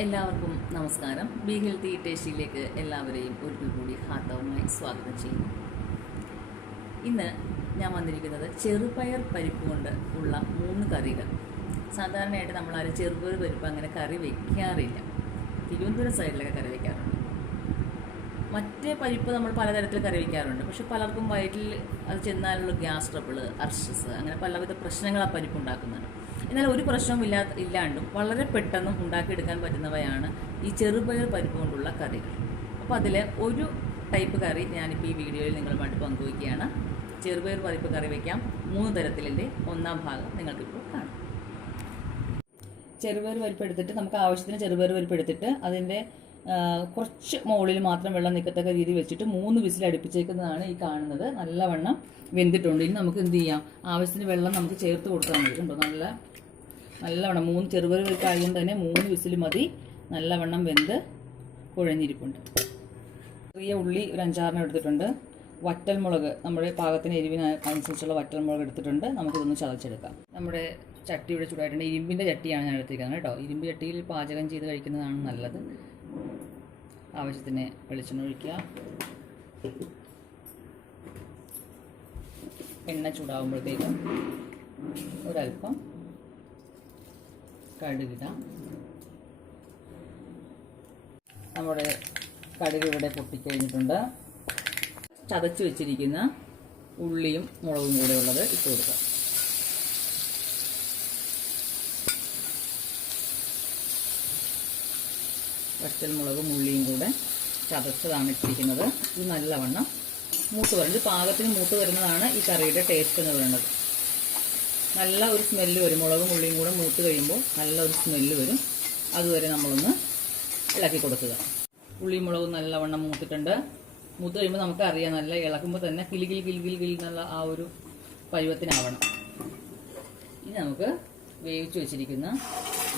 എല്ലാവർക്കും നമസ്കാരം. Be healthy ടേസ്റ്റിയിലേക്ക് എല്ലാവരെയും ഒരിക്കൽ കൂടി ഹാർദവമായി സ്വാഗതം ചെയ്യുന്നു. ഇന്ന് ഞാൻ വന്നിരിക്കുന്നത് ചെറുപയർ പരിപ്പ് കൊണ്ട് ഉള്ള 3 കറികൾ. സാധാരണയായിട്ട് നമ്മളാരും ചെറുപയർ പരിപ്പ് അങ്ങനെ കറി വയ്ക്കാറില്ല. തിരുവനന്തപുരം സൈഡിലൊക്കെ കറി വയ്ക്കാറുണ്ട്. മറ്റേ പരിപ്പ് നമ്മൾ പലതരത്തിൽ കറി വയ്ക്കാറുണ്ട്. പക്ഷെ പലർക്കും വയറ്റിൽ അത് ചെന്നാലുള്ള ഗ്യാസ് ട്രബിൾ, അർഷസ്, അങ്ങനെ പലവിധ പ്രശ്നങ്ങൾ ആ പരിപ്പ് ഉണ്ടാക്കുന്നുണ്ട്. എന്നാൽ ഒരു പ്രശ്നവും ഇല്ലാണ്ടും വളരെ പെട്ടെന്നും ഉണ്ടാക്കിയെടുക്കാൻ പറ്റുന്നവയാണ് ഈ ചെറുപയർ പരിപ്പ് കൊണ്ടുള്ള കറികൾ. അപ്പോൾ അതിൽ ഒരു ടൈപ്പ് കറി ഞാനിപ്പോൾ ഈ വീഡിയോയിൽ നിങ്ങളുമായിട്ട് പങ്കുവയ്ക്കുകയാണ്. ചെറുപയർ പരിപ്പ് കറി വയ്ക്കാം 3 തരത്തിലിൻ്റെ 1ാം ഭാഗം നിങ്ങൾക്കിപ്പോൾ കാണാം. ചെറുപയർ പരിപ്പ് എടുത്തിട്ട് നമുക്ക് ആവശ്യത്തിന് ചെറുപയർ പരിപ്പ് എടുത്തിട്ട് അതിൻ്റെ കുറച്ച് മുകളിൽ മാത്രം വെള്ളം നിൽക്കത്തക്ക രീതി വെച്ചിട്ട് 3 വിസിൽ അടുപ്പിച്ചേക്കുന്നതാണ് ഈ കാണുന്നത്. നല്ലവണ്ണം വെന്തിട്ടുണ്ട്. ഇനി നമുക്ക് എന്ത് ചെയ്യാം, ആവശ്യത്തിന് വെള്ളം നമുക്ക് ചേർത്ത് കൊടുക്കാൻ മതി. കണ്ടോ, നല്ലവണ്ണം 3 ചെറുപയർ പരിപ്പ് ആയതുകൊണ്ട് തന്നെ 3 വിസിൽ മതി. നല്ലവണ്ണം വെന്ത് കുഴഞ്ഞിരിപ്പുണ്ട്. ചെറിയ ഉള്ളി ഒരു 5-6 എടുത്തിട്ടുണ്ട്. വറ്റൽമുളക് നമ്മുടെ പാകത്തിന് എരിവിന് അനുസരിച്ചുള്ള വറ്റൽമുളക് എടുത്തിട്ടുണ്ട്. നമുക്കിതൊന്ന് ചതച്ചെടുക്കാം. നമ്മുടെ ചട്ടി ഇവിടെ ചൂടായിട്ടുണ്ട്. ഇരുമ്പിൻ്റെ ചട്ടിയാണ് ഞാൻ എടുത്തിരിക്കുന്നത് കേട്ടോ. ഇരുമ്പ് ചട്ടിയിൽ പാചകം ചെയ്ത് കഴിക്കുന്നതാണ് നല്ലത്. ആവശ്യത്തിന് വെളിച്ചെണ്ണ ഒഴിക്കുക. എണ്ണ ചൂടാകുമ്പോഴത്തേക്കും ഒരല്പം കടുകിടാം. നമ്മുടെ കടുക് ഇവിടെ പൊട്ടിക്കഴിഞ്ഞിട്ടുണ്ട്. ചതച്ച് വെച്ചിരിക്കുന്ന ഉള്ളിയും മുളകും കൂടെ ഉള്ളത് ഇട്ട് കൊടുക്കാം. വറ്റൽമുളകും ഉള്ളിയും കൂടെ ചതച്ചതാണ് ഇട്ടിരിക്കുന്നത്. ഇത് നല്ലവണ്ണം മൂത്ത് വരുന്നത്, പാകത്തിന് മൂത്ത് വരുന്നതാണ് ഈ കറിയുടെ ടേസ്റ്റ് എന്ന് പറയുന്നത്. നല്ല ഒരു സ്മെല്ല് വരും. മുളകും ഉള്ളിയും കൂടെ മൂത്ത് കഴിയുമ്പോൾ നല്ല ഒരു സ്മെല്ല് വരും. അതുവരെ നമ്മളൊന്ന് ഇളക്കി കൊടുക്കുക. ഉള്ളിയും മുളകും നല്ലവണ്ണം മൂത്തിട്ടുണ്ട്. മൂത്ത് കഴിയുമ്പോൾ നമുക്ക് അറിയാം, നല്ല ഇളക്കുമ്പോൾ തന്നെ കിലി എന്നുള്ള ആ ഒരു പരുവത്തിനാവണം. ഇനി നമുക്ക് വേവിച്ച് വെച്ചിരിക്കുന്ന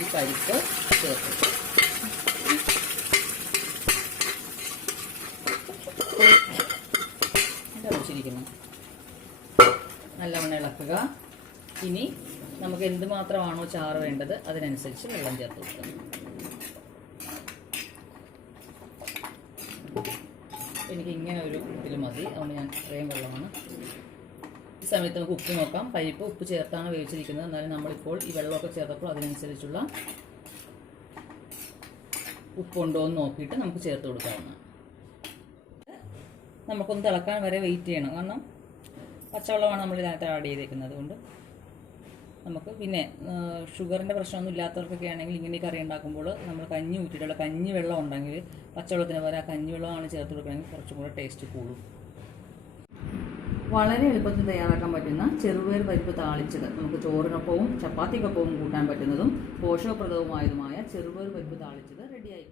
ഈ പരിപ്പ് ചേർത്ത് വെച്ചിരിക്കുന്നു. നല്ലവണ്ണം ഇളക്കുക. ഇനി നമുക്ക് എന്തുമാത്രമാണോ ചാറ് വേണ്ടത് അതിനനുസരിച്ച് വെള്ളം ചേർത്ത് കൊടുക്കുക. എനിക്ക് ഇങ്ങനെ ഒരു ഇതിൽ മതി, അതുകൊണ്ട് ഞാൻ ഇത്രയും വെള്ളമാണ്. ഈ സമയത്ത് നമുക്ക് ഉപ്പ് നോക്കാം. പരിപ്പ് ഉപ്പ് ചേർത്താണ് വേവിച്ചിരിക്കുന്നത്. എന്നാലും നമ്മളിപ്പോൾ ഈ വെള്ളമൊക്കെ ചേർത്തപ്പോൾ അതിനനുസരിച്ചുള്ള ഉപ്പുണ്ടോ എന്ന് നോക്കിയിട്ട് നമുക്ക് ചേർത്ത് കൊടുക്കാവുന്നതാണ്. നമുക്കൊന്ന് തിളക്കാൻ വരെ വെയിറ്റ് ചെയ്യണം. കാരണം പച്ചവെള്ളമാണ് നമ്മൾ ഇതിനകത്ത് ആഡ് ചെയ്തേക്കുന്നത്. കൊണ്ട് നമുക്ക് പിന്നെ ഷുഗറിൻ്റെ പ്രശ്നമൊന്നും ഇല്ലാത്തവർക്കൊക്കെ ആണെങ്കിൽ ഇങ്ങനെ കറി ഉണ്ടാക്കുമ്പോൾ നമ്മൾ കഞ്ഞി ഊറ്റിയിട്ടുള്ള കഞ്ഞി വെള്ളം ഉണ്ടെങ്കിൽ പച്ചവെള്ളത്തിന് പോലെ ആ കഞ്ഞി വെള്ളമാണ് ചേർത്ത് കൊടുക്കണമെങ്കിൽ കുറച്ചും കൂടെ ടേസ്റ്റ് കൂടും. വളരെ എളുപ്പത്തിൽ തയ്യാറാക്കാൻ പറ്റുന്ന ചെറുപയർ പരിപ്പ് താളിച്ചത്, നമുക്ക് ചോറിനൊപ്പവും ചപ്പാത്തിക്കൊപ്പവും കൂട്ടാൻ പറ്റുന്നതും പോഷകപ്രദവുമായതുമായ ചെറുപയർ പരിപ്പ് താളിച്ചത് റെഡിയായി.